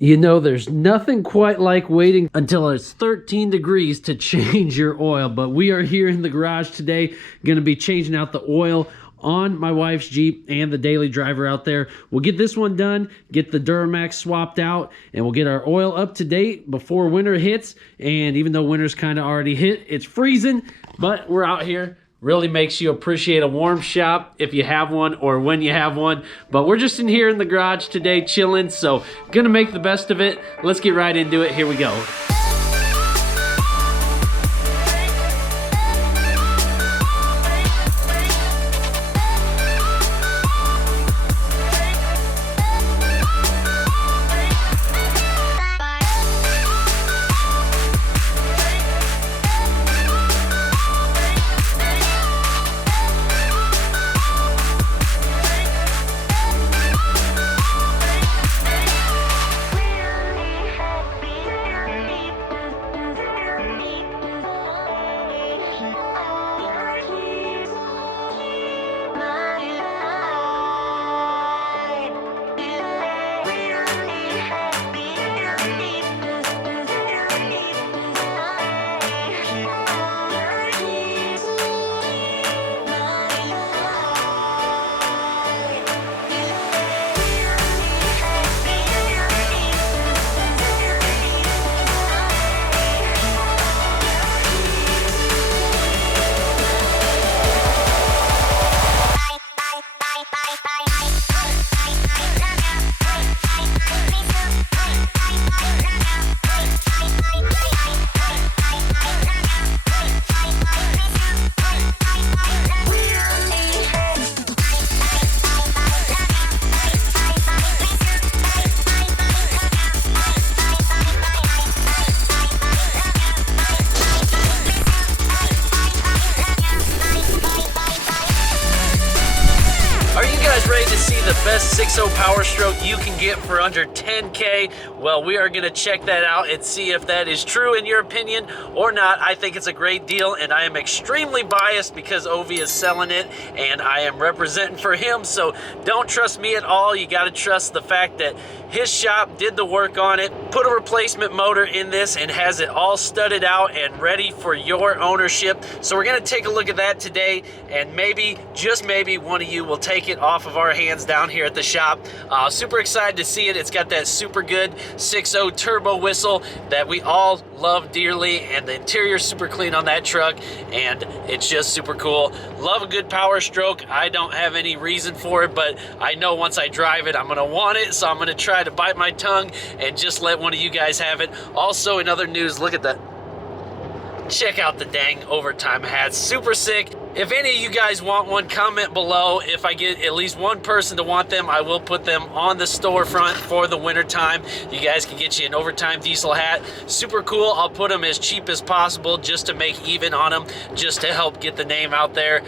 You know, there's nothing quite like waiting until it's 13 degrees to change your oil, but we are here in the garage today, going to be changing out the oil on my wife's Jeep and the daily driver out there. We'll get this one done, get the Duramax swapped out, and we'll get our oil up to date before winter hits. And even though winter's kind of already hit, it's freezing, but we're out here. Really makes you appreciate a warm shop if you have one or when you have one. But we're just in here in the garage today chilling, so gonna make the best of it. Let's get right into it. Here we go. Ready to see the best 6.0 Powerstroke you can get for under 10K? Well, we are going to check that out and see if that is true in your opinion or not. I think it's a great deal, and I am extremely biased because Ovi is selling it and I am representing for him, so don't trust me at all. You got to trust the fact that his shop did the work on it, put a replacement motor in this, and has it all studded out and ready for your ownership. So we're going to take a look at that today, and maybe, just maybe, one of you will take it off of our hands down here at the shop. Super excited to see it. It's got that super good 6.0 turbo whistle that we all love dearly, and the interior's super clean on that truck, and it's just super cool. Love a good Powerstroke. I don't have any reason for it, but I know once I drive it, I'm going to want it, so I'm going to try to bite my tongue and just let one of you guys have it. Also, in other news, look at that. Check out the dang overtime hats. Super sick. If any of you guys want one, comment below. If I get at least one person to want them, I will put them on the storefront for the winter time. You guys can get you an overtime diesel hat. Super cool. I'll put them as cheap as possible just to make even on them, just to help get the name out there.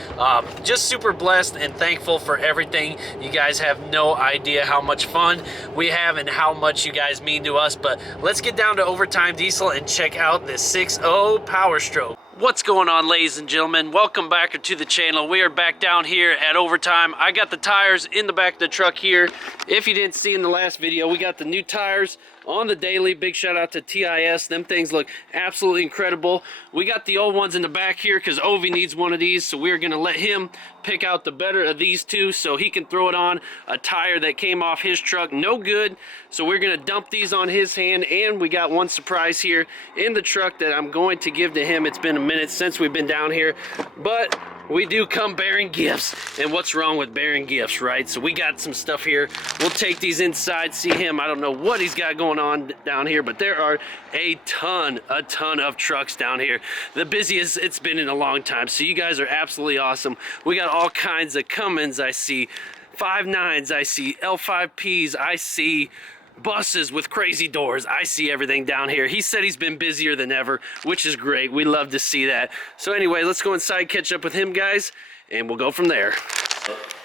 Just super blessed and thankful for everything. You guys have no idea how much fun we have and how much you guys mean to us. But let's get down to overtime diesel and check out this 6.0 Powerstroke. What's going on, ladies and gentlemen? Welcome back to the channel. We are back down here at overtime. I got the tires in the back of the truck here. If you didn't see in the last video, we got the new tires on the daily. Big shout out to TIS. Them things look absolutely incredible. We got the old ones in the back here because Ovi needs one of these, so we're going to let him pick out the better of these two so he can throw it on a tire that came off his truck. No good. So we're going to dump these on his hand, and we got one surprise here in the truck that I'm going to give to him. It's been a minute since we've been down here, but we do come bearing gifts, and what's wrong with bearing gifts, right? So we got some stuff here. We'll take these inside, see him. I don't know what he's got going on down here, but there are a ton of trucks down here. The busiest it's been in a long time, so you guys are absolutely awesome. We got all kinds of Cummins. I see 5.9s, I see L5Ps, I see buses with crazy doors. I see everything down here. He said he's been busier than ever, which is great. We love to see that. So anyway, let's go inside, catch up with him, guys, and we'll go from there.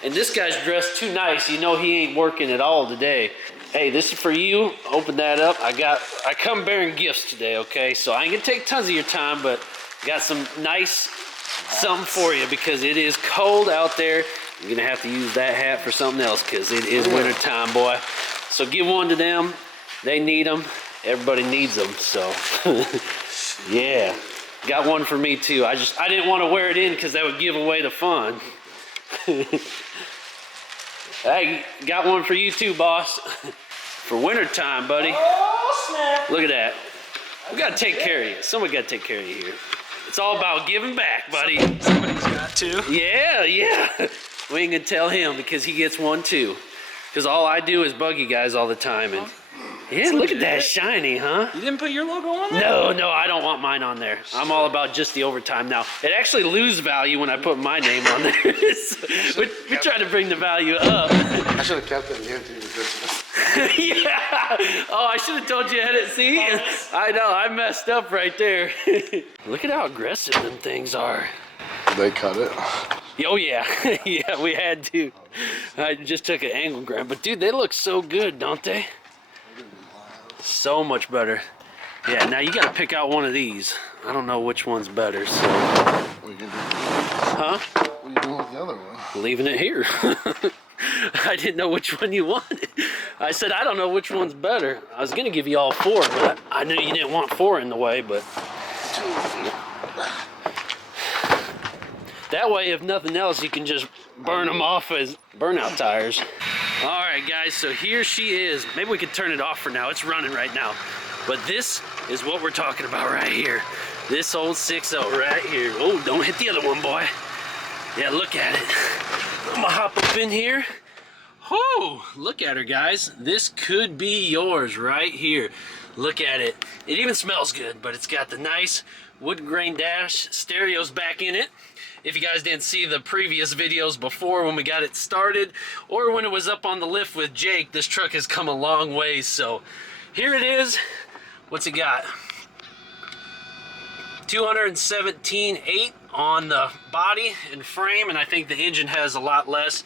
And this guy's dressed too nice. You know he ain't working at all today. Hey, this is for you. Open that up. I come bearing gifts today, okay? So I ain't gonna take tons of your time, but got some nice something for you because it is cold out there. You're gonna have to use that hat for something else because it is winter time, boy. So give one to them, They need them. Everybody needs them, so yeah. Got one for me too. I didn't want to wear it in because that would give away the fun. Hey, got one for you too, boss. For winter time, buddy. Oh, snap. Look at that. We gotta take care of you. Somebody gotta take care of you here. It's all about giving back, buddy. Somebody's got to. Yeah, yeah. We ain't gonna tell him because he gets one too. Because all I do is bug you guys all the time. And yeah, look at that shiny, huh? You didn't put your logo on there? No, I don't want mine on there. I'm all about just the overtime now. It actually loses value when I put my name on there. So we try to bring the value up. I should have kept it in here to be Christmas. Yeah. Oh, I should have told you I had it. See? I know, I messed up right there. Look at how aggressive them things are. They cut it. Oh yeah, yeah, we had to. I just took an angle grab, but dude, they look so good, don't they? So much better. Yeah, now you gotta pick out one of these. I don't know which one's better, so. What are you gonna do? Huh? What are you doing with the other one? Leaving it here. I didn't know which one you wanted. I said, I don't know which one's better. I was gonna give you all four, but I knew you didn't want four in the way, but. That way, if nothing else, you can just burn them off as burnout tires. All right, guys, so here she is. Maybe we could turn it off for now. It's running right now. But this is what we're talking about right here. This old 6.0 right here. Oh, don't hit the other one, boy. Yeah, look at it. I'm gonna hop up in here. Oh, look at her, guys. This could be yours right here. Look at it. It even smells good, but it's got the nice wood grain dash. Stereo's back in it. If you guys didn't see the previous videos before when we got it started or when it was up on the lift with Jake, this truck has come a long way. So here it is. What's it got? 217.8 on the body and frame, and I think the engine has a lot less.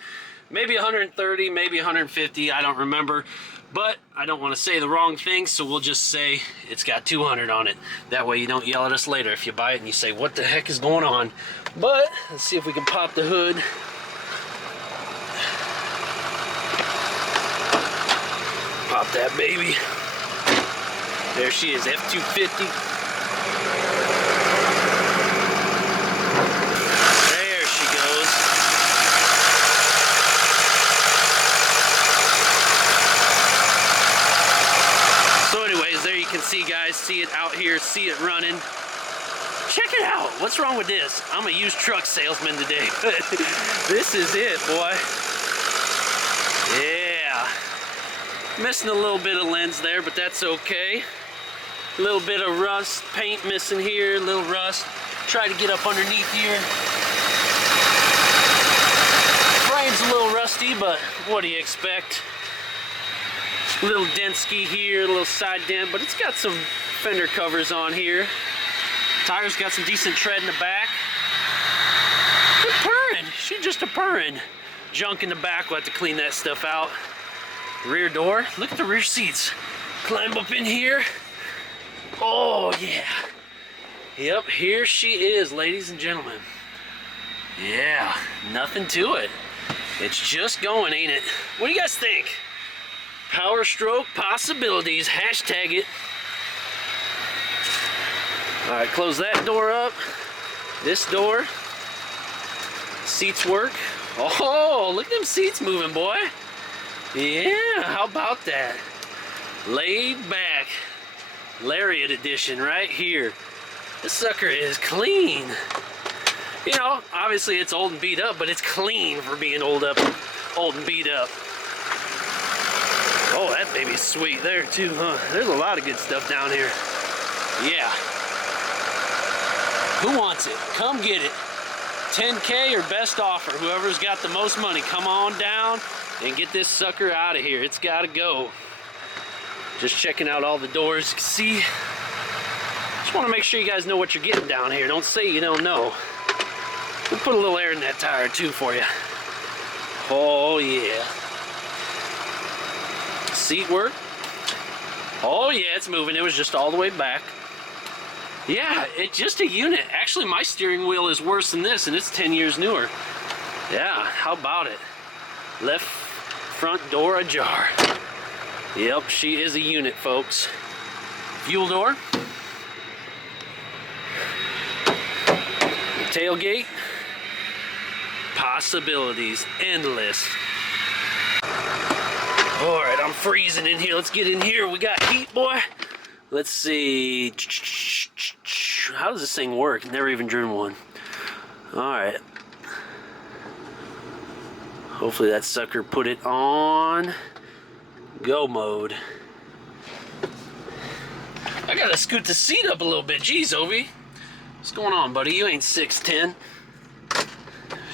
Maybe 130, maybe 150, I don't remember. But I don't want to say the wrong thing, so we'll just say it's got 200 on it. That way you don't yell at us later if you buy it and you say, what the heck is going on? But let's see if we can pop the hood. Pop that baby. There she is, F-250. There she goes. So anyways, there you can see, guys, see it out here, see it running. Check it out. What's wrong with this? I'm a used truck salesman today. This is it, boy. Yeah. Missing a little bit of lens there, but that's okay. A little bit of rust, paint missing here, a little rust. Try to get up underneath here. Frame's a little rusty, but what do you expect? A little dent ski here, a little side dent, but it's got some fender covers on here. Tires got some decent tread in the back. Good purring. She's just a purring. Junk in the back. We'll have to clean that stuff out. Rear door. Look at the rear seats. Climb up in here. Oh, yeah. Yep, here she is, ladies and gentlemen. Yeah, nothing to it. It's just going, ain't it? What do you guys think? Powerstroke possibilities. Hashtag it. All right, close that door up. This door. Seats work. Oh, look at them seats moving, boy. Yeah, how about that? Laid back. Lariat edition right here. This sucker is clean. You know, obviously it's old and beat up, but it's clean for being old and beat up. Oh, that baby's sweet there too, huh? There's a lot of good stuff down here. Yeah. Who wants it? Come get it. 10K or best offer. Whoever's got the most money, come on down and get this sucker out of here. It's got to go. Just checking out all the doors. See? Just want to make sure you guys know what you're getting down here. Don't say you don't know. We'll put a little air in that tire too for you. Oh yeah. Seat work. Oh yeah, it's moving. It was just all the way back. Yeah, it's just a unit. Actually, my steering wheel is worse than this, and it's 10 years newer. Yeah, how about it? Left front door ajar. Yep, she is a unit, folks. Fuel door. Tailgate. Possibilities endless. All right, I'm freezing in here. Let's get in here. We got heat, boy. Let's see. How does this thing work? Never even driven one. All right. Hopefully that sucker put it on go mode. I gotta scoot the seat up a little bit. Jeez, Ovi. What's going on, buddy? You ain't 6'10".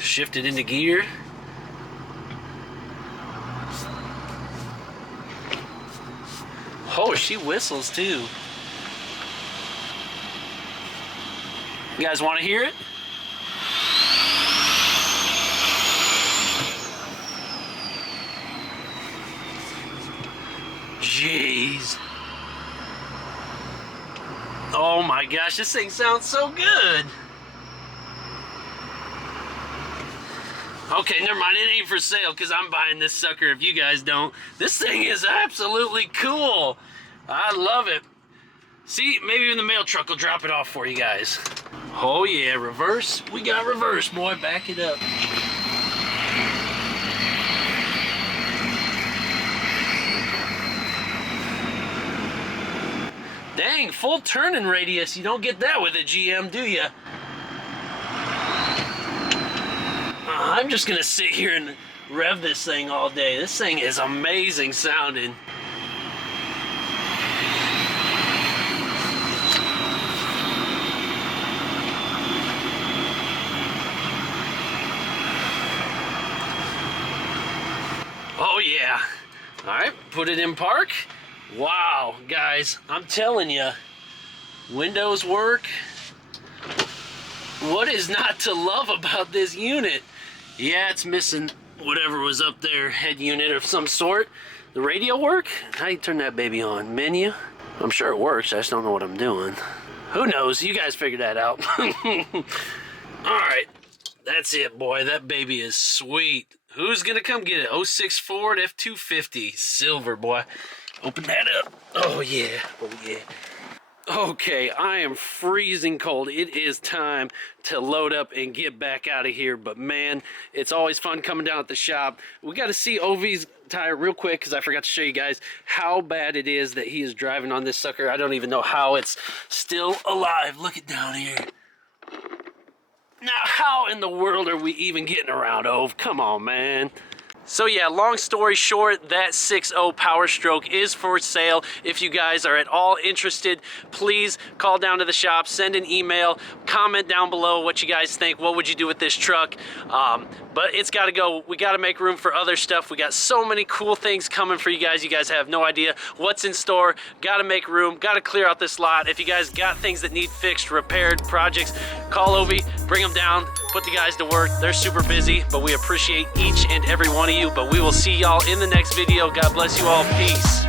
Shift it into gear. Oh, she whistles too. You guys want to hear it? Jeez. Oh my gosh, this thing sounds so good. Okay, never mind. It ain't for sale because I'm buying this sucker if you guys don't. This thing is absolutely cool. I love it. See, maybe even the mail truck will drop it off for you guys. Oh yeah, reverse. We got reverse, boy. Back it up. Dang, full turning radius. You don't get that with a GM, do you? I'm just gonna sit here and rev this thing all day. This thing is amazing sounding. Oh yeah. All right, put it in park. Wow, guys, I'm telling you, windows work. What is not to love about this unit? Yeah, it's missing whatever was up there, head unit of some sort. The radio work? How do you turn that baby on? Menu? I'm sure it works, I just don't know what I'm doing. Who knows? You guys figure that out. Alright, that's it, boy. That baby is sweet. Who's gonna come get it? 06 Ford F-250. Silver, boy. Open that up. Oh, yeah. Oh, yeah. Okay, I am freezing cold. It is time to load up and get back out of here. But man, it's always fun coming down at the shop. We got to see OV's tire real quick because I forgot to show you guys how bad it is that he is driving on this sucker. I don't even know how it's still alive. Look it down here. Now, how in the world are we even getting around, Ove? Come on, man. So yeah, long story short, that 6.0 Powerstroke is for sale. If you guys are at all interested, please call down to the shop, send an email, comment down below what you guys think. What would you do with this truck? But it's got to go. We got to make room for other stuff. We got so many cool things coming for you guys. You guys have no idea what's in store. Got to make room. Got to clear out this lot. If you guys got things that need fixed, repaired, projects, call Ovi, bring them down, put the guys to work. They're super busy, but we appreciate each and every one of you. But we will see y'all in the next video. God bless you all. Peace.